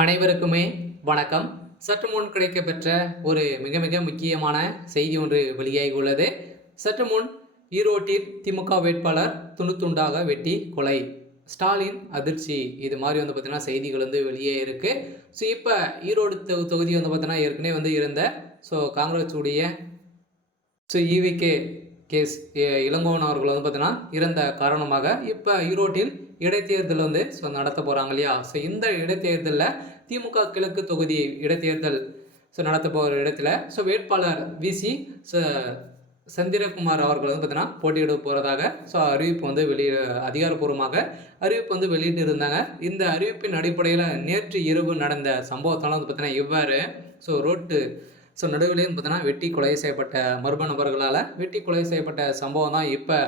அனைவருக்குமே வணக்கம். சற்று முன் கிடைக்கப்பெற்ற ஒரு மிக மிக முக்கியமான செய்தி ஒன்று வெளியாகி உள்ளது. சற்று முன் ஈரோட்டில் திமுக வேட்பாளர் துண்டு துண்டாக வெட்டி கொலை, ஸ்டாலின் அதிர்ச்சி, இது மாதிரி பார்த்தீங்கன்னா செய்திகள் வெளியே இருக்கு. ஸோ இப்போ ஈரோடு தொகுதி பார்த்தீங்கன்னா ஏற்கனவே இருந்த காங்கிரஸ் உடைய ஈவிகே கேஸ் இளங்கோவன் அவர்கள் பார்த்தீங்கன்னா இறந்த காரணமாக இப்போ ஈரோட்டில் இடைத்தேர்தல் நடத்த போகிறாங்க இல்லையா. ஸோ இந்த இடைத்தேர்தலில் திமுக கிழக்கு தொகுதி இடைத்தேர்தல் நடத்த போகிற இடத்துல வேட்பாளர் விசி சந்திரகுமார் அவர்கள் பார்த்தீங்கன்னா போட்டியிட போகிறதாக அறிவிப்பு அதிகாரப்பூர்வமாக அறிவிப்பு வெளியிட்டு இருந்தாங்க. இந்த அறிவிப்பின் அடிப்படையில் நேற்று இரவு நடந்த சம்பவத்தால் பார்த்தீங்கன்னா இவ்வாறு ரோட்டு நடுவிலையும் பார்த்தீங்கன்னா வெட்டி கொலை செய்யப்பட்ட மர்ம நபர்களால் வெட்டி கொலை செய்யப்பட்ட சம்பவம் தான் இப்போ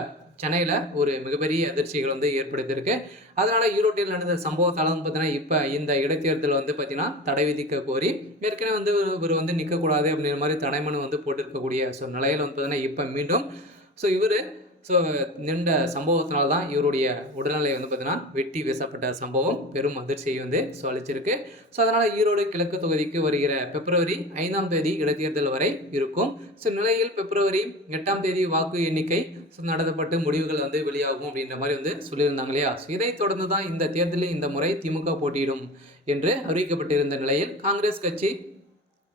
சென்னையில் ஒரு மிகப்பெரிய அதிர்ச்சிகள் ஏற்படுத்தியிருக்கு. அதனால் ஈரோட்டில் நடந்த சம்பவத்தால் பார்த்தீங்கன்னா இப்போ இந்த இடைத்தேர்தல் பார்த்தீங்கன்னா தடை விதிக்க கோரி ஏற்கனவே இவர் நிற்கக்கூடாது அப்படிங்கிற மாதிரி தடைமனு போட்டிருக்கக்கூடிய நிலையில் பார்த்தீங்கன்னா இப்போ மீண்டும் இவர் நின்ற சம்பவத்தினால தான் இவருடைய உடல்நிலை பார்த்தீங்கன்னா வெட்டி வீசப்பட்ட சம்பவம் பெரும் அதிர்ச்சியை அளிச்சிருக்கு. அதனால் ஈரோடு கிழக்கு தொகுதிக்கு வருகிற பிப்ரவரி 5ஆம் தேதி இடைத்தேர்தல் வரை இருக்கும். நிலையில் பிப்ரவரி 8ஆம் தேதி வாக்கு எண்ணிக்கை நடத்தப்பட்டு முடிவுகள் வெளியாகும் அப்படின்ற மாதிரி சொல்லியிருந்தாங்க இல்லையா. இதைத் தொடர்ந்து தான் இந்த தேர்தலில் இந்த முறை திமுக போட்டியிடும் என்று அறிவிக்கப்பட்டிருந்த நிலையில் காங்கிரஸ் கட்சி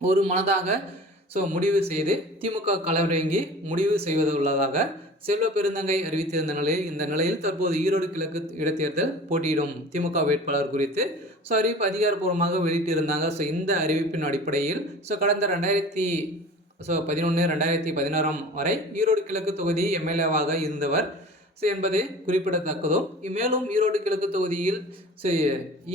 ஒரு மனதாக முடிவு செய்து திமுக களமிறங்கி முடிவு செய்வதுள்ளதாக செல்வ பெருந்தகை அறிவித்திருந்த நிலையில் இந்த நிலையில் தற்போது ஈரோடு கிழக்கு இடைத்தேர்தல் போட்டியிடும் திமுக வேட்பாளர் குறித்து அறிவிப்பு அதிகாரப்பூர்வமாக வெளியிட்டிருந்தாங்க. இந்த அறிவிப்பின் அடிப்படையில் கடந்த 2011-2016 வரை ஈரோடு கிழக்கு தொகுதி எம்எல்ஏவாக இருந்தவர் என்பது குறிப்பிடத்தக்கதும். மேலும் ஈரோடு கிழக்கு தொகுதியில்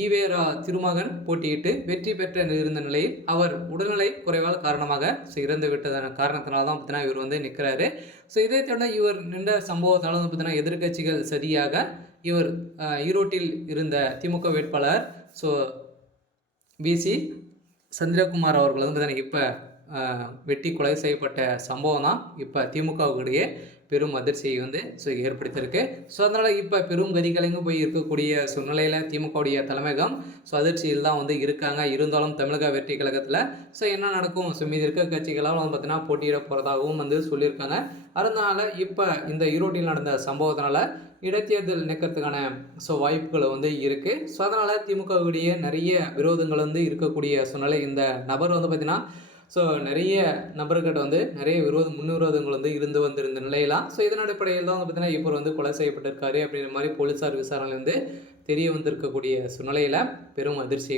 ஈவேரா திருமகன் போட்டியிட்டு வெற்றி பெற்ற இருந்த நிலையில் அவர் உடல்நிலை குறைவால் காரணமாக இறந்து விட்டதான காரணத்தினால தான் பார்த்தீங்கன்னா இவர் நிற்கிறாரு. இதை தொடர்ந்து இவர் நின்ற சம்பவத்தால் பார்த்தீங்கன்னா எதிர்கட்சிகள் சரியாக இவர் ஈரோட்டில் இருந்த திமுக வேட்பாளர் விசி சந்திரகுமார் அவர்கள் பார்த்தீங்கன்னா இப்போ வெட்டி கொலை செய்யப்பட்ட சம்பவம் தான் இப்போ திமுகவுடைய பெரும் அதிர்ச்சியை ஏற்படுத்தியிருக்கு. அதனால் இப்போ பெரும் கதிகலங்கு போய் இருக்கக்கூடிய சூழ்நிலையில் திமுகவுடைய தலைமையகம் அதிர்ச்சியில் தான் இருக்காங்க. இருந்தாலும் தமிழக வெற்றி கழகத்தில் என்ன நடக்கும் மீதி இருக்க கட்சிகளால் பார்த்தீங்கன்னா போட்டியிட போகிறதாகவும் சொல்லியிருக்காங்க. அதனால் இப்போ இந்த ஈரோட்டில் நடந்த சம்பவத்தினால இடைத்தேர்தல் நிற்கிறதுக்கான வாய்ப்புகள் இருக்குது. அதனால் திமுகவுடைய நிறைய விரோதங்கள் இருக்கக்கூடிய சூழ்நிலை. இந்த நபர் பார்த்திங்கன்னா நிறைய நபர்கிட்ட நிறைய முன்விரோதங்கள் இருந்து வந்திருந்த நிலையெல்லாம் இதன் அடிப்படையில் தான் பார்த்தீங்கன்னா இவர் கொலை செய்யப்பட்டிருக்காரு அப்படிங்கிற மாதிரி போலீஸார் விசாரணையிலேருந்து தெரிய வந்திருக்கக்கூடிய சூழ்நிலையில் பெரும் அதிர்ச்சியை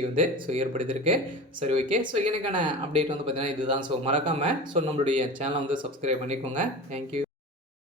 ஏற்படுத்தியிருக்கு. சரி, ஓகே. எனக்கான அப்டேட் பார்த்தீங்கன்னா இதுதான். மறக்காமல் நம்மளுடைய சேனலை சப்ஸ்கிரைப் பண்ணிக்கோங்க. தேங்க்யூ.